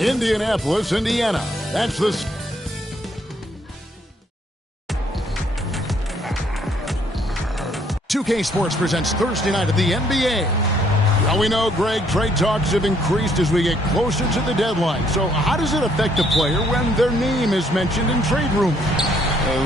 Indianapolis, Indiana. That's the... "2K Sports" presents Thursday night of the NBA. Now we know, Greg, trade talks have increased as we get closer to the deadline. So how does it affect a player when their name is mentioned in trade rumors?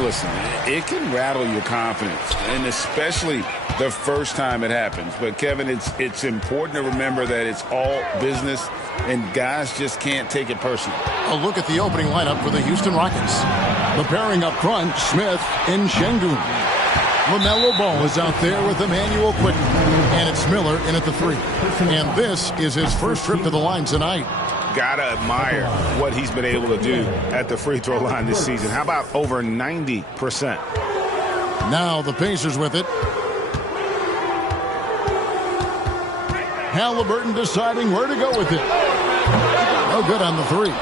Listen, it can rattle your confidence, and especially the first time it happens. But, Kevin, it's important to remember that it's all business, and guys just can't take it personally. A look at the opening lineup for the Houston Rockets. The pairing up front, Smith and Şengün. LaMelo Ball is out there with Immanuel Quickley. And it's Miller in at the 3. And this is his first trip to the line tonight. Gotta admire what he's been able to do at the free throw line this season. How about over 90%? Now the Pacers with it. Halliburton deciding where to go with it. No good on the 3.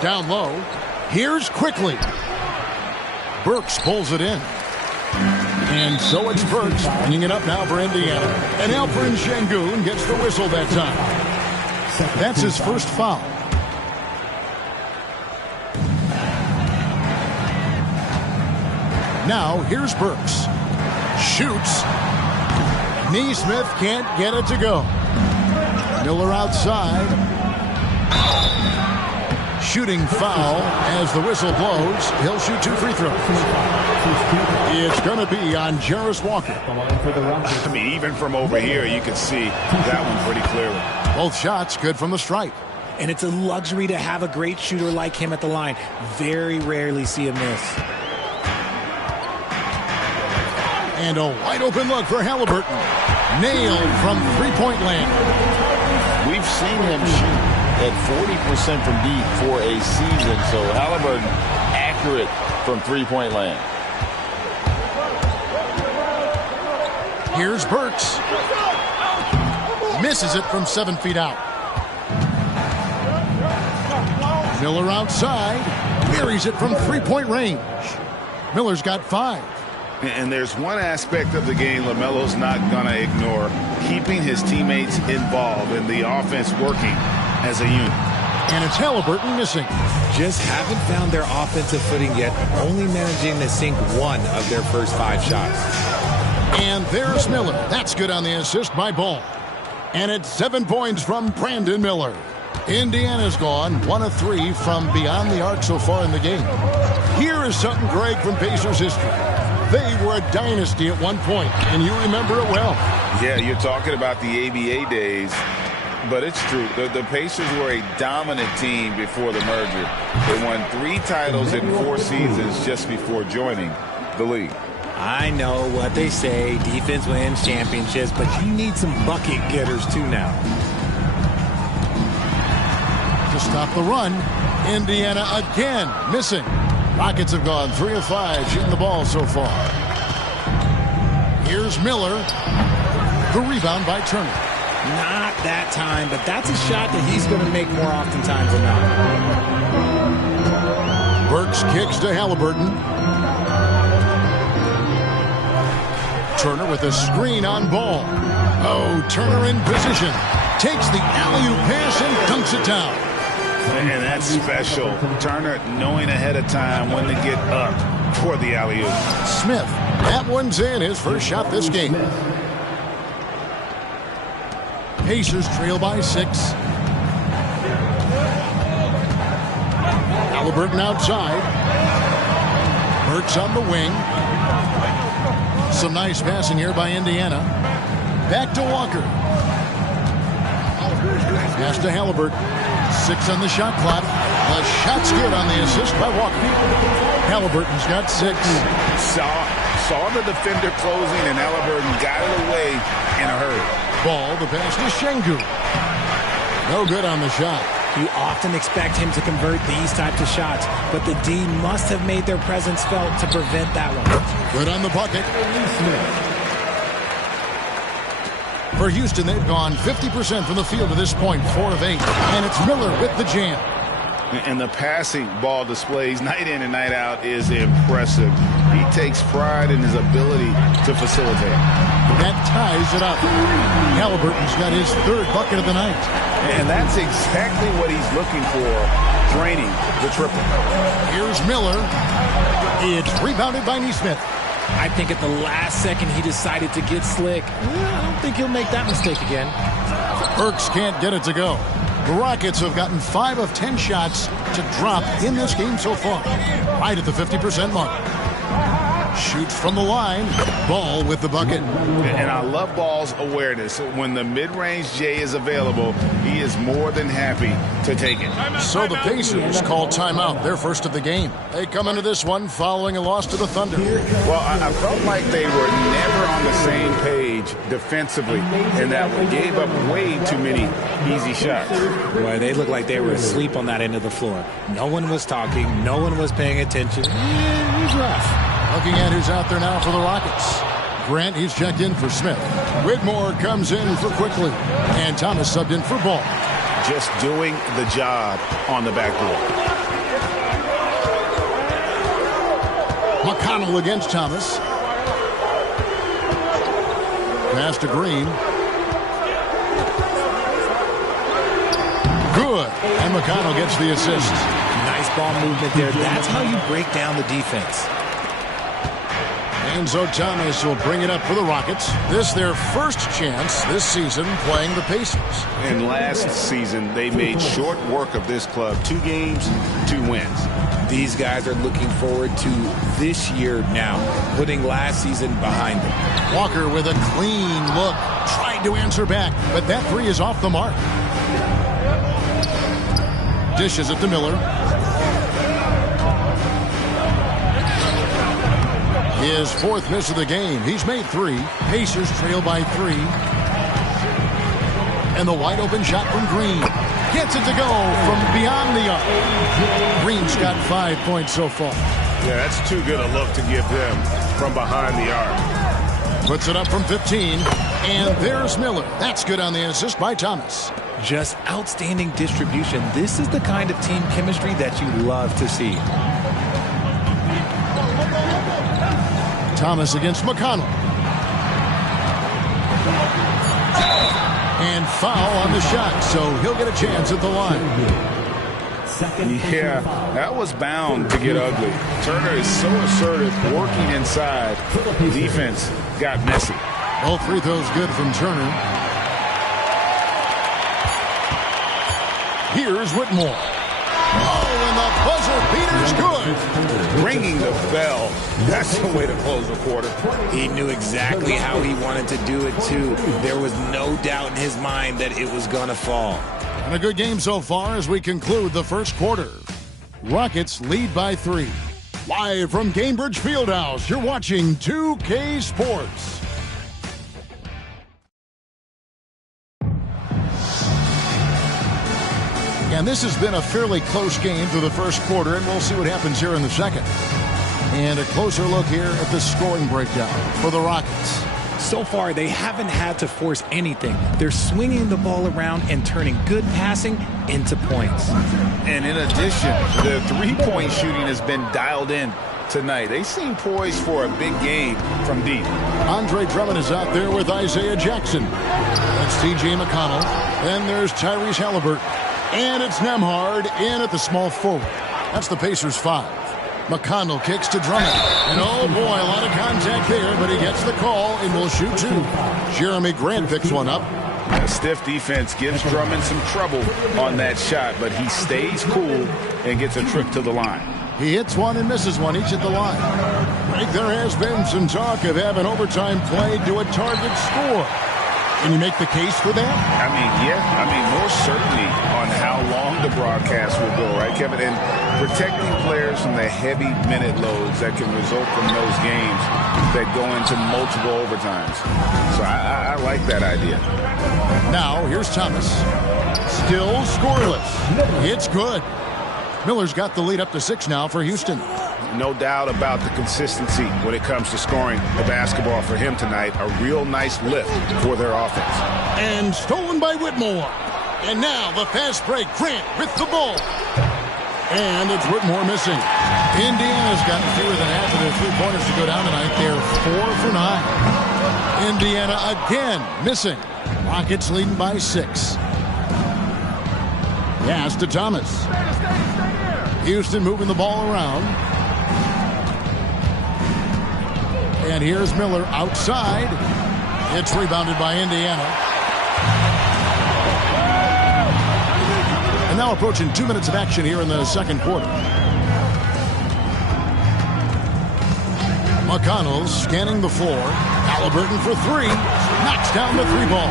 Down low. Here's Quickley. Burks pulls it in. And so it's Burks bringing it up now for Indiana. And Alperen Şengün gets the whistle that time. That's his first foul. Now here's Burks. Shoots. Nesmith can't get it to go. Miller outside. Shooting foul as the whistle blows. He'll shoot 2 free throws. It's going to be on Jarace Walker. I mean, even from over here, you can see that one pretty clearly. Both shots good from the stripe. And it's a luxury to have a great shooter like him at the line. Very rarely see a miss. And a wide open look for Halliburton. Nailed from three-point land. We've seen him shoot at 40% from deep for a season. So Halliburton accurate from three-point land. Here's Burks. Misses it from 7 feet out. Miller outside. Buries it from three-point range. Miller's got 5. And there's one aspect of the game LaMelo's not going to ignore. Keeping his teammates involved and the offense working as a unit. And it's Halliburton missing. Just haven't found their offensive footing yet. Only managing to sink 1 of their first 5 shots. And there's Miller. That's good on the assist by Ball. And it's 7 points from Brandon Miller. Indiana's gone 1 of 3 from beyond the arc so far in the game. Here is something, Greg, from Pacers history. They were a dynasty at one point, and you remember it well. Yeah, you're talking about the ABA days, but it's true. The Pacers were a dominant team before the merger. They won 3 titles in 4 seasons just before joining the league. I know what they say, defense wins championships, but you need some bucket getters too now. To stop the run, Indiana again missing. Rockets have gone 3 of 5 shooting the ball so far. Here's Miller. The rebound by Turner. Not that time, but that's a shot that he's going to make more oftentimes than not. Burks kicks to Halliburton. Turner with a screen on Ball. Oh, Turner in position. Takes the alley-oop pass and dunks it down. And that's special. Turner knowing ahead of time when to get up for the alley-oop. Smith, that one's in, his first shot this game. Pacers trail by 6. Halliburton outside. Burks on the wing. Some nice passing here by Indiana. Back to Walker. Pass to Halliburton. 6 on the shot clock. The shot's good on the assist by Walker. Halliburton's got 6. Saw the defender closing, and Halliburton got it away in a hurry. Ball, the pass to Şengün. No good on the shot. You often expect him to convert these types of shots, but the D must have made their presence felt to prevent that one. Good on the bucket. For Houston, they've gone 50% from the field to this point, 4 of 8. And it's Miller with the jam. And the passing ball displays night in and night out is impressive. He takes pride in his ability to facilitate. That ties it up. Halliburton's got his 3rd bucket of the night. And that's exactly what he's looking for, draining the triple. Here's Miller. It's rebounded by Nesmith. I think at the last second he decided to get slick. I don't think he'll make that mistake again. Burks can't get it to go. The Rockets have gotten 5 of 10 shots to drop in this game so far. Right at the 50% mark. Shoots from the line. Ball with the bucket. And I love Ball's awareness. When the mid-range J is available, he is more than happy to take it. So the Pacers call timeout, their first of the game. They come into this one following a loss to the Thunder. Well, I felt like they were never on the same page defensively, and that we gave up way too many easy shots. Boy, they looked like they were asleep on that end of the floor. No one was talking. No one was paying attention. Yeah, it was rough. Looking at who's out there now for the Rockets. Grant, he's checked in for Smith. Whitmore comes in for Quickly. And Thomas subbed in for Ball. Just doing the job on the backboard. McConnell against Thomas. Pass to Green. Good. And McConnell gets the assist. Nice ball movement there. That's how you break down the defense. Enzo Thomas will bring it up for the Rockets. This their first chance this season playing the Pacers. And last season, they made short work of this club. 2 games, 2 wins. These guys are looking forward to this year now, putting last season behind them. Walker with a clean look. Tried to answer back, but that 3 is off the mark. Dishes it to Miller. His 4th miss of the game. He's made 3. Pacers trail by 3. And the wide open shot from Green. Gets it to go from beyond the arc. Green's got 5 points so far. Yeah, that's too good a look to give them from behind the arc. Puts it up from 15. And there's Miller. That's good on the assist by Thomas. Just outstanding distribution. This is the kind of team chemistry that you love to see. Thomas against McConnell. And foul on the shot, so he'll get a chance at the line. Yeah, that was bound to get ugly. Turner is so assertive, working inside. Defense got messy. All free throws good from Turner. Here's Whitmore. Oh, and the buzzer beater's good. Ringing the bell. That's the way to close a quarter. He knew exactly how he wanted to do it, too. There was no doubt in his mind that it was going to fall. And a good game so far as we conclude the first quarter. Rockets lead by 3. Live from Gainbridge Fieldhouse, you're watching 2K Sports. And this has been a fairly close game through the first quarter, and we'll see what happens here in the second. And a closer look here at the scoring breakdown for the Rockets. So far, they haven't had to force anything. They're swinging the ball around and turning good passing into points. And in addition, the three-point shooting has been dialed in tonight. They seem poised for a big game from deep. Andre Drummond is out there with Isaiah Jackson. That's T.J. McConnell. Then there's Tyrese Halliburton. And it's Nembhard in at the small forward. That's the Pacers 5. McConnell kicks to Drummond. And oh boy, a lot of contact there, but he gets the call and will shoot 2. Jeremy Grant picks one up. A stiff defense gives Drummond some trouble on that shot, but he stays cool and gets a trip to the line. He hits one and misses one, each at the line. Right, there has been some talk of having overtime played to a target score. Can you make the case for that? I mean, yeah. I mean, more certainly on how long the broadcast will go, right, Kevin? And protecting players from the heavy minute loads that can result from those games that go into multiple overtimes. So I like that idea. Now, here's Thomas. Still scoreless. It's good. Miller's got the lead up to 6 now for Houston. No doubt about the consistency when it comes to scoring the basketball for him tonight. A real nice lift for their offense. And stolen by Whitmore. And now the fast break. Grant with the ball. And it's Whitmore missing. Indiana's gotten fewer than half of their three-pointers to go down tonight. They're 4 for 9. Indiana again missing. Rockets leading by 6. Pass to Thomas. Houston moving the ball around. And here's Miller outside. It's rebounded by Indiana. And now approaching 2 minutes of action here in the second quarter. McConnell scanning the floor. Halliburton for 3. Knocks down the 3 ball.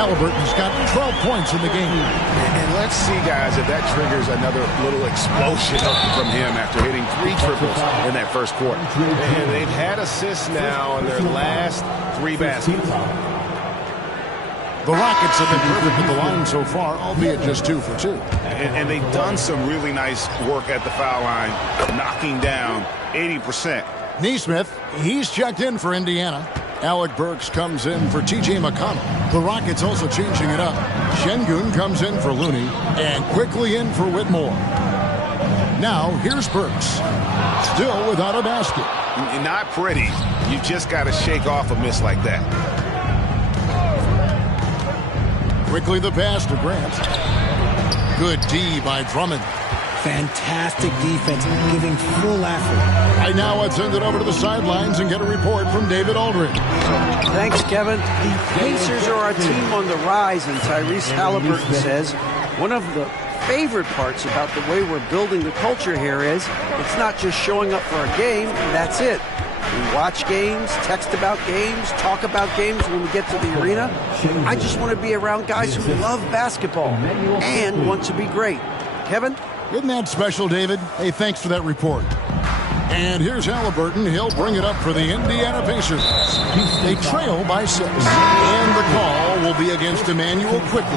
Halliburton's got 12 points in the game. And let's see, guys, if that triggers another little explosion from him after hitting 3 triples in that first quarter. And they've had assists now in their last 3 baskets. The Rockets have been perfect at the line so far, albeit just 2 for 2. And they've done some really nice work at the foul line, knocking down 80%. Neesmith, he's checked in for Indiana. Alec Burks comes in for T.J. McConnell. The Rockets also changing it up. Şengün comes in for Looney and quickly in for Whitmore. Now here's Burks, still without a basket. Not pretty. You just got to shake off a miss like that. Quickly the pass to Grant. Good D by Drummond. Fantastic defense, giving full effort. Right now, let's send it over to the sidelines and get a report from David Aldridge. Thanks, Kevin. The Pacers are a team on the rise, and Tyrese Halliburton says one of the favorite parts about the way we're building the culture here is it's not just showing up for a game, that's it. We watch games, text about games, talk about games when we get to the arena. I just want to be around guys who love basketball and want to be great. Kevin? Isn't that special, David? Hey, thanks for that report. And here's Halliburton. He'll bring it up for the Indiana Pacers. They trail by 6. And the call will be against Emmanuel Quickley.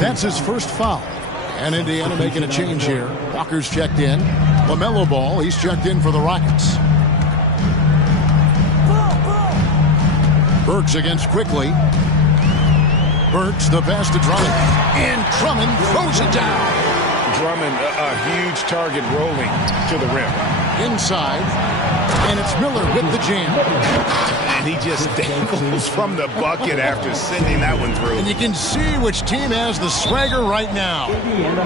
That's his first foul. And Indiana making a change here. Walker's checked in. LaMelo Ball, he's checked in for the Rockets. Burks against Quickley. Burks, the pass to Drummond. And Drummond throws it down. Drummond, a huge target rolling to the rim. Inside, and it's Miller with the jam. And he just dangles from the bucket after sending that one through. And you can see which team has the swagger right now.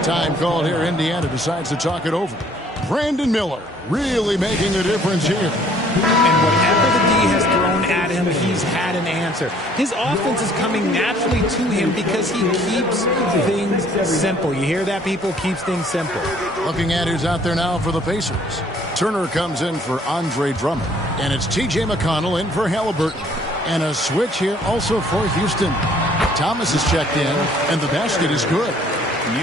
Time called here. Indiana decides to talk it over. Brandon Miller really making a difference here. And whatever the D has thrown at him, he's had an answer. His offense is coming naturally to him because he keeps things simple. You hear that, people? Keeps things simple. Looking at who's out there now for the Pacers. Turner comes in for Andre Drummond. And it's T.J. McConnell in for Halliburton. And a switch here also for Houston. Thomas is checked in, and the basket is good.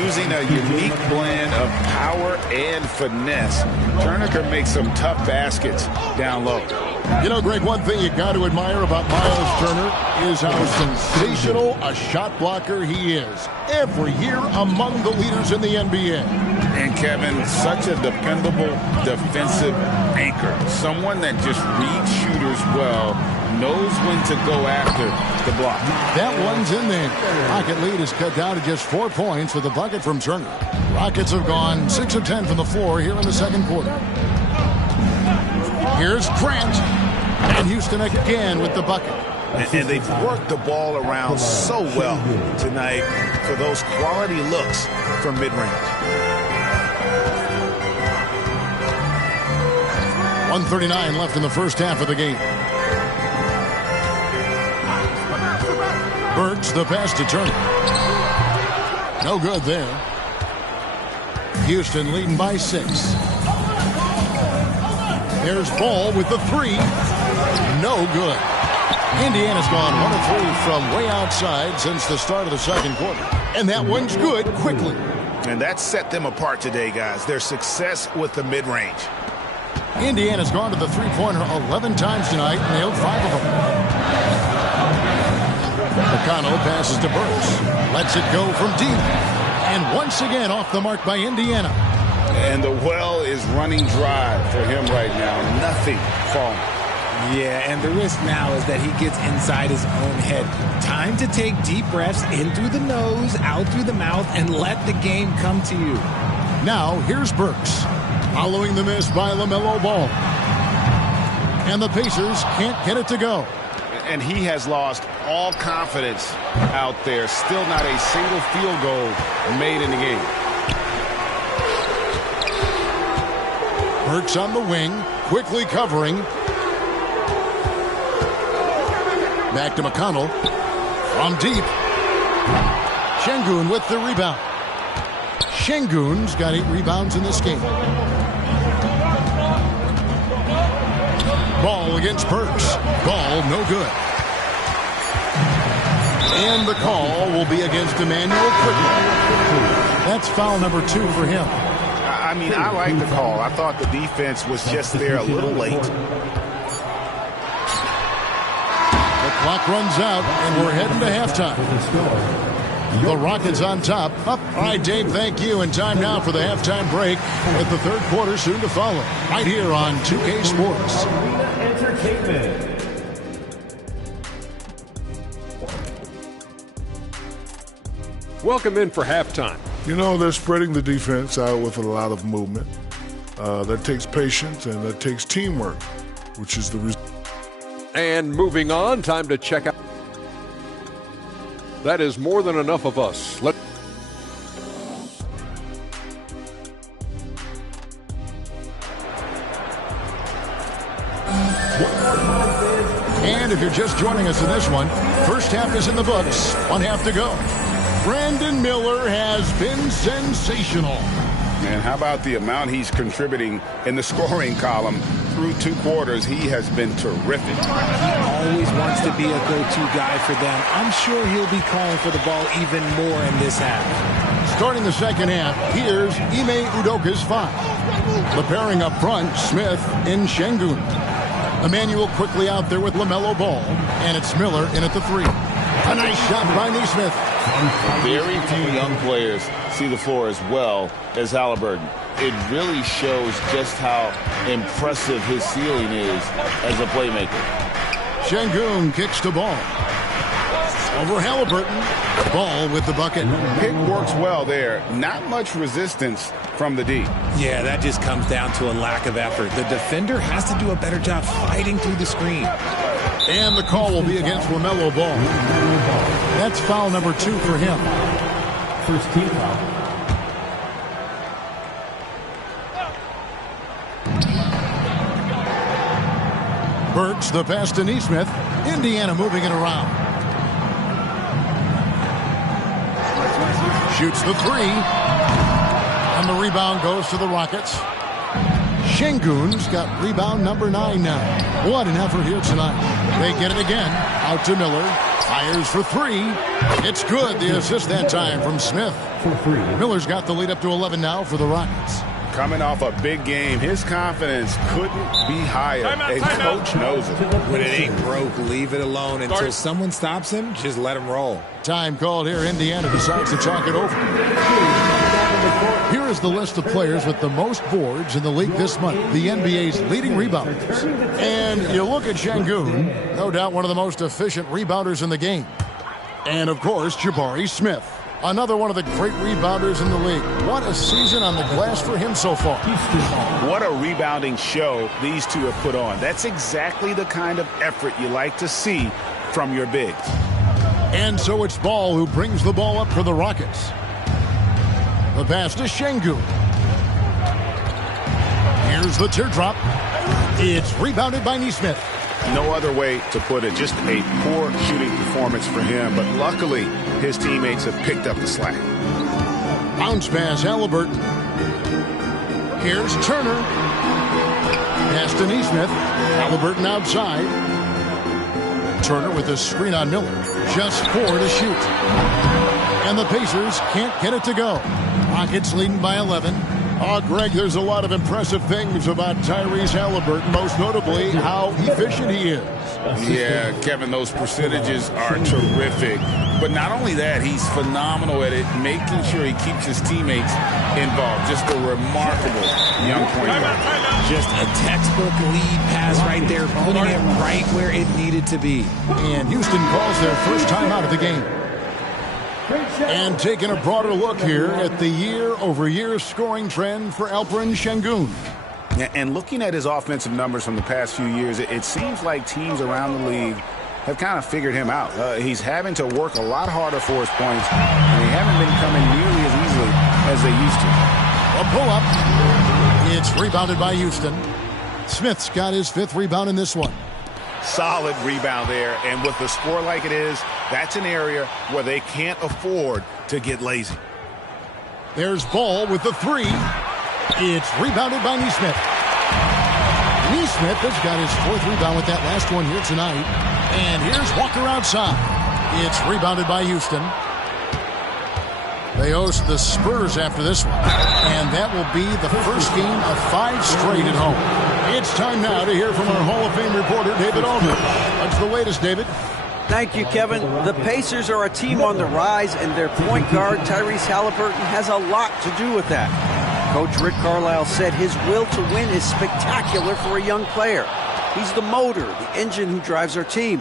Using a unique blend of power and finesse, Turner can make some tough baskets down low. You know, Greg, one thing you got to admire about Miles Turner is how sensational a shot blocker he is. Every year among the leaders in the NBA. And Kevin, such a dependable defensive anchor. Someone that just reads shooters well, knows when to go after the block. That one's in there. Rocket lead is cut down to just 4 points with a bucket from Turner. Rockets have gone 6 of 10 from the floor here in the second quarter. Here's Grant. And Houston again with the bucket. And they've worked the ball around so well tonight for those quality looks from mid-range. 1:39 left in the first half of the game. Burks, the pass to Turner. No good there. Houston leading by 6. There's Ball with the 3. No good. Indiana's gone 1 of 3 from way outside since the start of the second quarter. And that one's good quickly. And that set them apart today, guys. Their success with the mid-range. Indiana's gone to the three-pointer 11 times tonight, nailed 5 of them. McConnell passes to Burks. Lets it go from deep. And once again off the mark by Indiana. And the well is running dry for him right now. Nothing falling. Yeah, and the risk now is that he gets inside his own head. Time to take deep breaths in through the nose, out through the mouth, and let the game come to you. Now, here's Burks, following the miss by LaMelo Ball. And the Pacers can't get it to go. And he has lost all confidence out there. Still not a single field goal made in the game. Burks on the wing, quickly covering. Back to McConnell. From deep. Şengün with the rebound. Şengün's got 8 rebounds in this game. Ball against Burks. Ball no good. And the call will be against Immanuel Quickley. That's foul number 2 for him. I mean, I like the call. I thought the defense was just there a little late. Clock runs out, and we're heading to halftime. The Rockets on top. Up. All right, Dave, thank you. And time now for the halftime break with the third quarter soon to follow. Right here on 2K Sports. Welcome in for halftime. You know, they're spreading the defense out with a lot of movement. That takes patience and that takes teamwork, which is the result. And moving on, time to check out. That is more than enough of us. And if you're just joining us in this one, first half is in the books. 1 half to go. Brandon Miller has been sensational. Man, how about the amount he's contributing in the scoring column? Through 2 quarters, he has been terrific. He always wants to be a go-to guy for them. I'm sure he'll be calling for the ball even more in this half. Starting the second half, here's Ime Udoka's 5. The pairing up front, Smith and Şengün. Immanuel quickly out there with LaMelo Ball. And it's Miller in at the 3. A nice shot by Nesmith. Very few young players see the floor as well as Halliburton. It really shows just how impressive his ceiling is as a playmaker. Şengün kicks to Ball. Over Halliburton. Ball with the bucket. Pick works well there. Not much resistance from the D. Yeah, that just comes down to a lack of effort. The defender has to do a better job fighting through the screen. And the call will be against LaMelo Ball. That's foul number 2 for him. First team foul. Burks, the pass to Nesmith. Indiana moving it around. Shoots the 3. And the rebound goes to the Rockets. Şengün's got rebound number 9 now. What an effort here tonight. They get it again. Out to Miller. Fires for 3. It's good. The assist that time from Smith. Miller's got the lead up to 11 now for the Rockets. Coming off a big game, his confidence couldn't be higher. And coach knows it. When it ain't broke, leave it alone. Until someone stops him, just let him roll. Time called here. Indiana decides to talk it over. Here is the list of players with the most boards in the league this month. The NBA's leading rebounders. And you look at Şengün, no doubt one of the most efficient rebounders in the game. And, of course, Jabari Smith. Another one of the great rebounders in the league. What a season on the glass for him so far. What a rebounding show these two have put on. That's exactly the kind of effort you like to see from your bigs. And so it's Ball who brings the ball up for the Rockets. The pass to Şengün. Here's the teardrop. It's rebounded by Nesmith. No other way to put it. Just a poor shooting performance for him. But luckily, his teammates have picked up the slack. Bounce pass, Halliburton. Here's Turner. Pass to Nesmith. Halliburton outside. Turner with a screen on Miller. Just 4 to shoot. And the Pacers can't get it to go. Rockets leading by 11. Oh, Greg, there's a lot of impressive things about Tyrese Halliburton, most notably how efficient he is. Yeah, Kevin, those percentages are terrific. But not only that, he's phenomenal at it, making sure he keeps his teammates involved. Just a remarkable young point guard. Just a textbook lead pass right there, putting it right where it needed to be. And Houston calls their first timeout of the game. And taking a broader look here at the year-over-year scoring trend for Alperen Sengun. And looking at his offensive numbers from the past few years, it seems like teams around the league have kind of figured him out. He's having to work a lot harder for his points, and they haven't been coming nearly as easily as they used to. A pull-up. It's rebounded by Houston. Smith's got his 5th rebound in this one. Solid rebound there, and with the score like it is, that's an area where they can't afford to get lazy. There's Ball with the 3. It's rebounded by Nesmith. Nesmith has got his 4th rebound with that last one here tonight. And here's Walker outside. It's rebounded by Houston. They host the Spurs after this one. And that will be the first game of 5 straight at home. It's time now to hear from our Hall of Fame reporter, David Aldridge. What's the latest, David? Thank you, Kevin. The Pacers are a team on the rise, and their point guard, Tyrese Haliburton, has a lot to do with that. Coach Rick Carlisle said his will to win is spectacular for a young player. He's the motor, the engine who drives our team.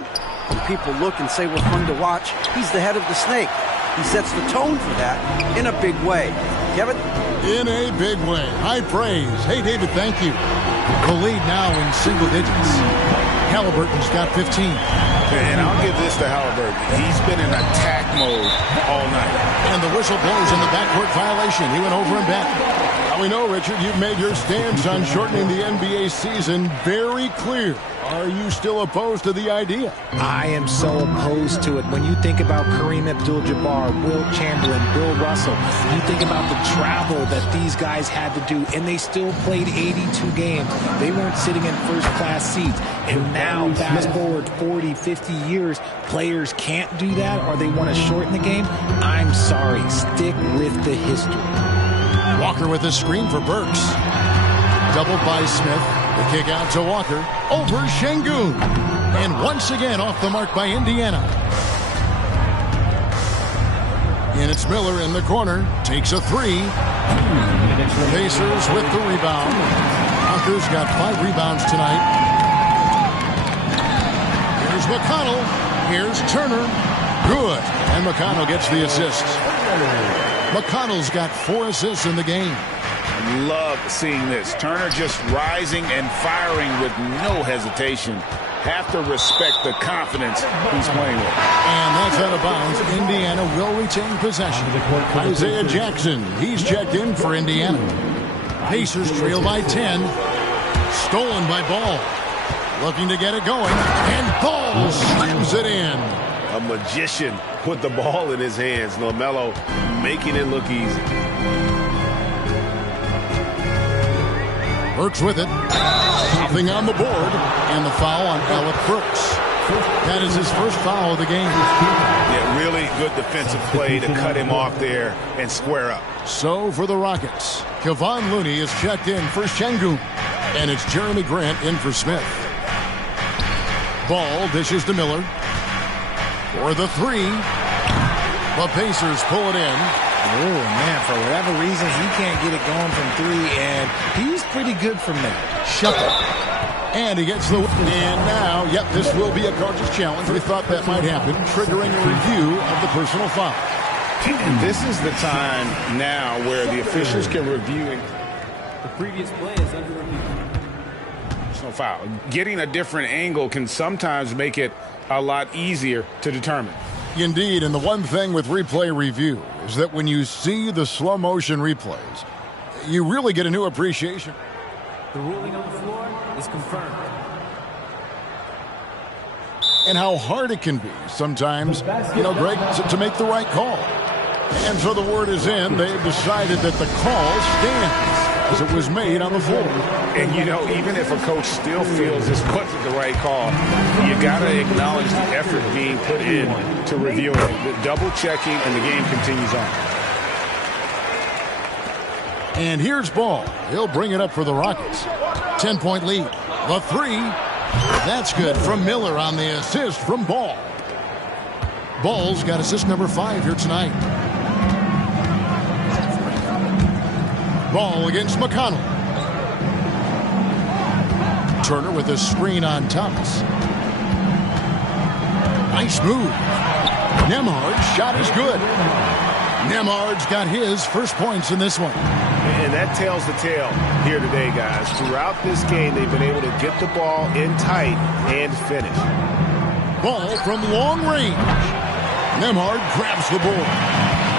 When people look and say we're fun to watch, he's the head of the snake. He sets the tone for that in a big way. Kevin? In a big way. High praise. Hey, David, thank you. The lead now in single digits. Halliburton's got 15. And I'll give this to Halliburton. He's been in attack mode all night. And the whistle blows in the backcourt violation. He went over and back. Now we know, Richard, you've made your stance on shortening the NBA season very clear. Are you still opposed to the idea? I am so opposed to it. When you think about Kareem Abdul-Jabbar, Wilt Chamberlain, Bill Russell, you think about the travel that these guys had to do, and they still played 82 games. They weren't sitting in first-class seats. And now, fast forward 40, 50 years, players can't do that, or they want to shorten the game. I'm sorry. Stick with the history. Walker with a screen for Burks. Doubled by Smith. The kick out to Walker. Over Sengun. And once again off the mark by Indiana. And it's Miller in the corner. Takes a 3. Pacers with the rebound. Walker's got 5 rebounds tonight. Here's McConnell. Here's Turner. Good. And McConnell gets the assist. McConnell's got 4 assists in the game. Love seeing this. Turner just rising and firing with no hesitation. Have to respect the confidence he's playing with. And that's out of bounds. Indiana will retain possession. Isaiah Jackson, he's checked in for Indiana. Pacers trail by 10. Stolen by Ball. Looking to get it going. And Ball slams it in. A magician put the ball in his hands. LaMelo making it look easy. Burks with it. Nothing on the board. And the foul on Alec Burks. That is his first foul of the game. Yeah, really good defensive play to cut him off there and square up. So for the Rockets, Kevon Looney is checked in for Sengun. And it's Jeremy Grant in for Smith. Ball dishes to Miller. For the 3. The Pacers pull it in. Oh, man, for whatever reason, he can't get it going from 3, and he's pretty good from there. Shuffle. And he gets the win. And now, yep, this will be a coach's challenge. We thought that might happen, triggering a review of the personal foul. And this is the time now where the officials can review. The previous play is under review. Personal foul. Getting a different angle can sometimes make it a lot easier to determine. Indeed, and the one thing with replay review is that when you see the slow motion replays, you really get a new appreciation. The ruling on the floor is confirmed. And how hard it can be sometimes, Greg, to make the right call. And so the word is in. They've decided that the call stands as it was made on the floor. And, even if a coach still feels this wasn't the right call, you got to acknowledge the effort being put in to reviewing it. The double checking, and the game continues on. And here's Ball. He'll bring it up for the Rockets. 10-point lead. The 3. That's good from Miller on the assist from Ball. Ball's got assist number 5 here tonight. Ball against McConnell. Turner with a screen on Thomas. Nice move. Nembhard's shot is good. Nembhard's got his first points in this one. And that tells the tale here today, guys. Throughout this game, they've been able to get the ball in tight and finish. Ball from long range. Nembhard grabs the board.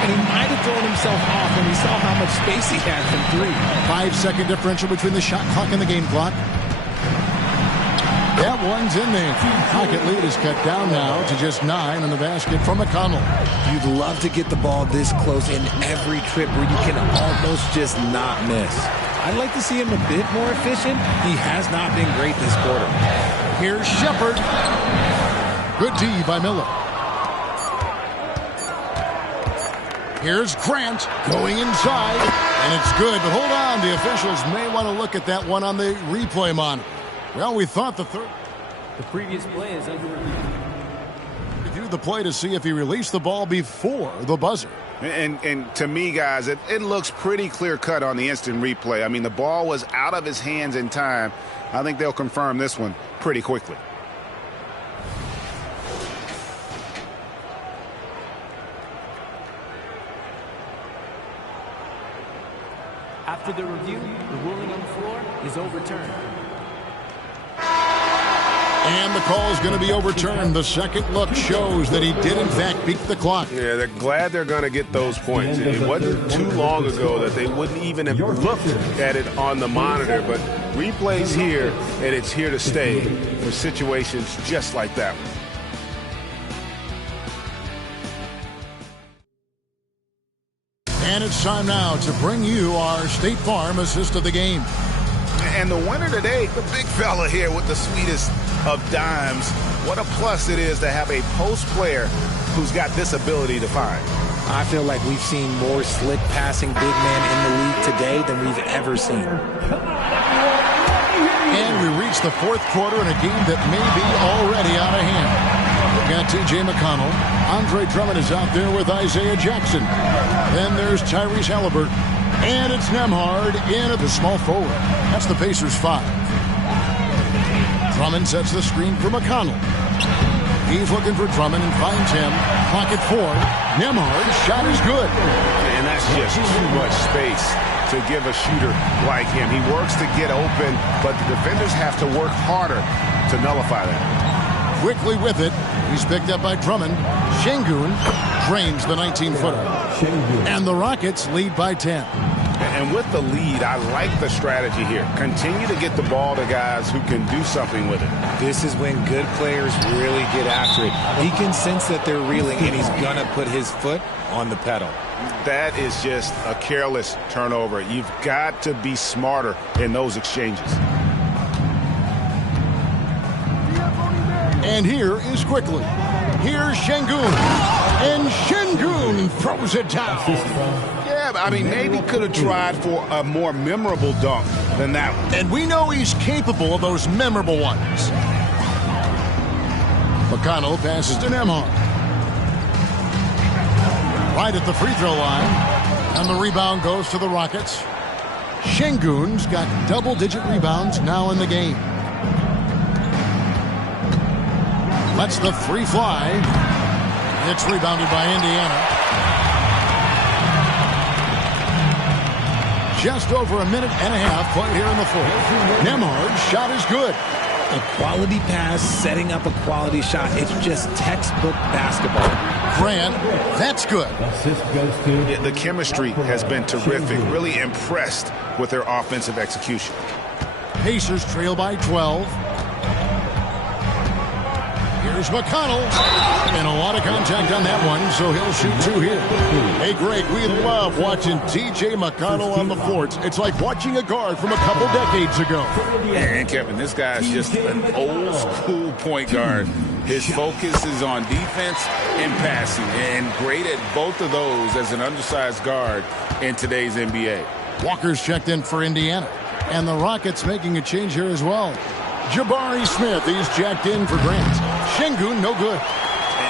And he might have thrown himself off when he saw how much space he had from 3. 5-second differential between the shot clock and the game clock. That one's in there. Pocket lead is cut down now to just 9 on the basket from McConnell. You'd love to get the ball this close in every trip where you can almost just not miss. I'd like to see him a bit more efficient. He has not been great this quarter. Here's Shepard. Good D by Miller. Here's Grant going inside, and it's good, but hold on. The officials may want to look at that one on the replay monitor. Well, we thought the previous play is under review. Review the play to see if he released the ball before the buzzer. And to me, guys, it looks pretty clear-cut on the instant replay. I mean, the ball was out of his hands in time. I think they'll confirm this one pretty quickly. After the review, the ruling on the floor is overturned. And the call is going to be overturned. The second look shows that he did, in fact, beat the clock. Yeah, they're glad they're going to get those points. It wasn't too long ago that they wouldn't even have looked at it on the monitor, but replay's here, and it's here to stay for situations just like that one. And it's time now to bring you our State Farm assist of the game. And the winner today, the big fella here with the sweetest of dimes. What a plus it is to have a post player who's got this ability to find. I feel like we've seen more slick passing big man in the league today than we've ever seen. And we reach the fourth quarter in a game that may be already out of hand. We've got T.J. McConnell. Andre Drummond is out there with Isaiah Jackson. Then there's Tyrese Haliburton. And it's Nembhard in at the small forward. That's the Pacers' 5. Drummond sets the screen for McConnell. He's looking for Drummond and finds him. Clock at 4. Nembhard's shot is good. And that's just too much space to give a shooter like him. He works to get open, but the defenders have to work harder to nullify that. Quickly with it. He's picked up by Drummond. Şengün drains the 19-footer. And the Rockets lead by 10. And with the lead, I like the strategy here. Continue to get the ball to guys who can do something with it. This is when good players really get after it. He can sense that they're reeling, and he's going to put his foot on the pedal. That is just a careless turnover. You've got to be smarter in those exchanges. And here is quickly. Here's Şengün. And Şengün throws it down. Yeah, but I mean, maybe could have tried for a more memorable dunk than that one. And we know he's capable of those memorable ones. McConnell passes to Nembhard. Right at the free throw line. And the rebound goes to the Rockets. Şengün's got double-digit rebounds now in the game. Lets the 3 fly. It's rebounded by Indiana. Just over a minute and a half played here in the fourth. Nembhard's shot is good. A quality pass, setting up a quality shot. It's just textbook basketball. Grant, that's good. Yeah, the chemistry has been terrific. Really impressed with their offensive execution. Pacers trail by 12. Here's McConnell. And a lot of contact on that one, so he'll shoot 2 here. Hey, Greg, we love watching T.J. McConnell on the floor. It's like watching a guard from a couple decades ago. And, Kevin, this guy's just an old-school point guard. His focus is on defense and passing, and great at both of those as an undersized guard in today's NBA. Walker's checked in for Indiana. And the Rockets making a change here as well. Jabari Smith, he's jacked in for Grant. Şengün, no good.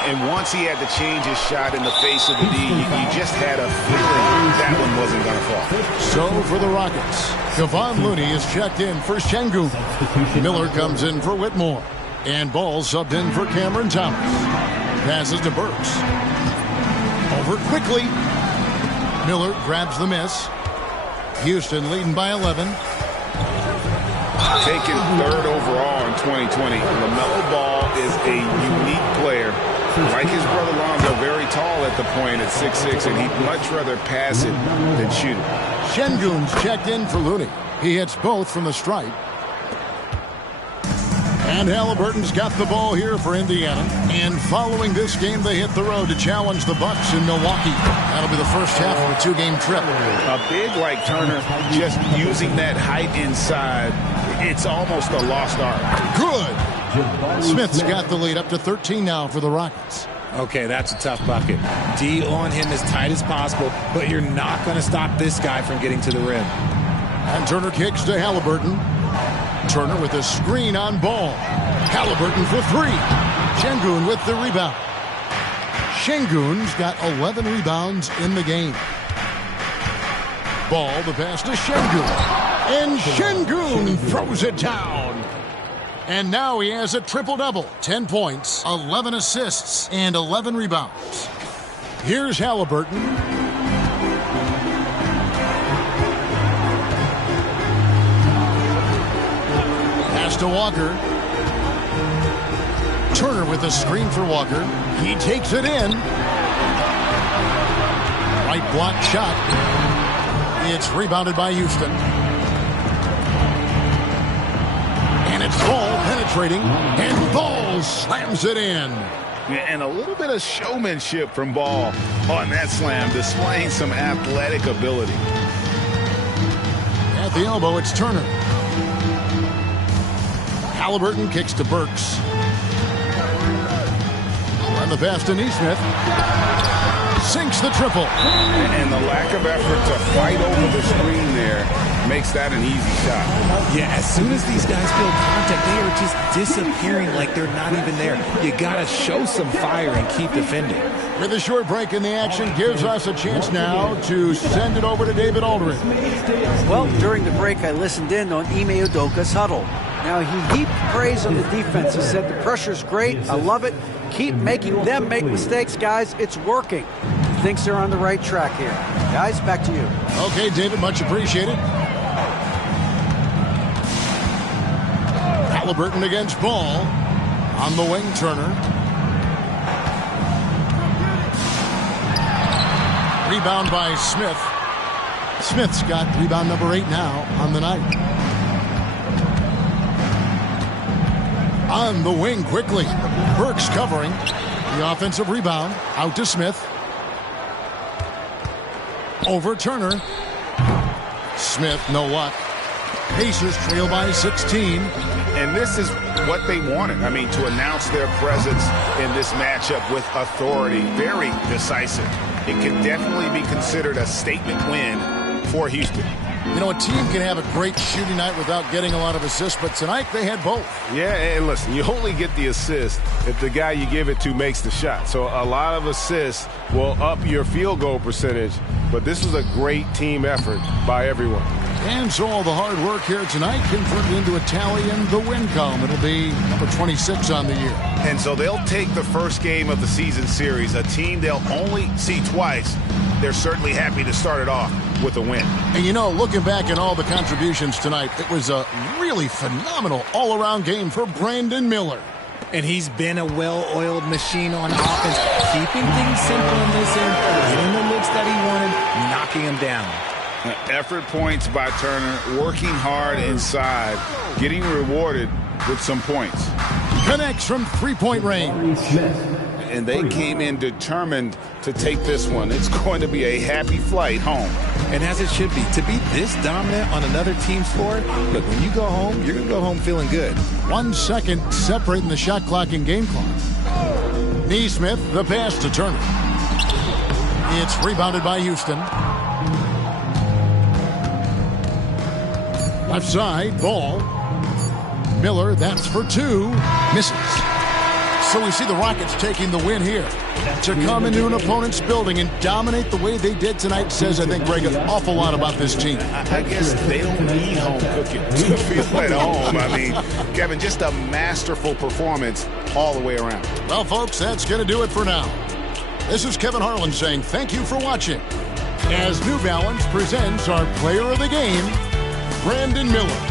And once he had to change his shot in the face of the D, you just had a feeling that one wasn't going to fall. So for the Rockets, Kevon Looney is checked in for Şengün. Miller comes in for Whitmore. And Ball subbed in for Cameron Thomas. Passes to Burks. Over quickly. Miller grabs the miss. Houston leading by 11. Taken third overall in 2020, LaMelo Ball is a unique player. Like his brother Lonzo, very tall at the point at 6'6", and he'd much rather pass it than shoot it. Şengün's checked in for Looney. He hits both from the stripe. And Halliburton's got the ball here for Indiana. And following this game, they hit the road to challenge the Bucks in Milwaukee. That'll be the first half of a two-game trip. A big like Turner, just using that height inside, it's almost a lost art. Good. Smith's got the lead up to 13 now for the Rockets. Okay, that's a tough bucket. D on him as tight as possible, but you're not going to stop this guy from getting to the rim. And Turner kicks to Halliburton. Turner with a screen on Ball. Halliburton for three. Şengün with the rebound. Şengün's got 11 rebounds in the game. Ball, the pass to Şengün. And Şengün throws it down. And now he has a triple-double. 10 points, 11 assists, and 11 rebounds. Here's Halliburton. Pass to Walker. Turner with a screen for Walker. He takes it in. Right block shot. It's rebounded by Houston. And it's Ball penetrating. And Ball slams it in. And a little bit of showmanship from Ball on that slam, displaying some athletic ability. At the elbow, it's Turner. Halliburton kicks to Burks. Run the pass to Nesmith. Sinks the triple. And the lack of effort to fight over the screen there makes that an easy shot. Yeah, as soon as these guys feel contact, they are just disappearing like they're not even there. You got to show some fire and keep defending. With a short break in the action, gives us a chance now to send it over to David Aldridge. Well, during the break, I listened in on Ime Udoka's huddle. Now, he heaped praise on the defense. He said, the pressure's great. I love it. Keep making them make mistakes, guys. It's working. He thinks they're on the right track here. Guys, back to you. Okay, David, much appreciated. Halliburton against Ball. On the wing, Turner. Rebound by Smith. Smith's got rebound number 8 now on the night. On the wing quickly. Burks covering. The offensive rebound. Out to Smith. Over Turner. Smith, no luck. Pacers trail by 16. And this is what they wanted. I mean, to announce their presence in this matchup with authority. Very decisive. It can definitely be considered a statement win for Houston. You know, a team can have a great shooting night without getting a lot of assists, but tonight they had both. Yeah, and listen, you only get the assist if the guy you give it to makes the shot. So a lot of assists will up your field goal percentage, but this was a great team effort by everyone. And so all the hard work here tonight converted into a tally in the win column. It'll be number 26 on the year. And so they'll take the first game of the season series, a team they'll only see twice. They're certainly happy to start it off with a win. And you know, looking back at all the contributions tonight, it was a really phenomenal all-around game for Brandon Miller. And he's been a well-oiled machine on offense, keeping things simple in this end, getting the looks that he wanted, knocking him down. Effort points by Turner, working hard inside, getting rewarded with some points. Connects from three-point range. And they came in determined to take this one. It's going to be a happy flight home. And as it should be, to be this dominant on another team's floor, look, when you go home, you're going to go home feeling good. 1 second separating the shot clock and game clock. Nesmith, the pass to Turner. It's rebounded by Houston. Left side, Ball. Miller, that's for 2. Misses. So we see the Rockets taking the win here. To come into an opponent's building and dominate the way they did tonight says, I think, Greg, an awful lot about this team. I guess they don't need home cooking to feel at home. I mean, Kevin, just a masterful performance all the way around. Well, folks, that's going to do it for now. This is Kevin Harlan saying thank you for watching as New Balance presents our player of the game, Brandon Miller.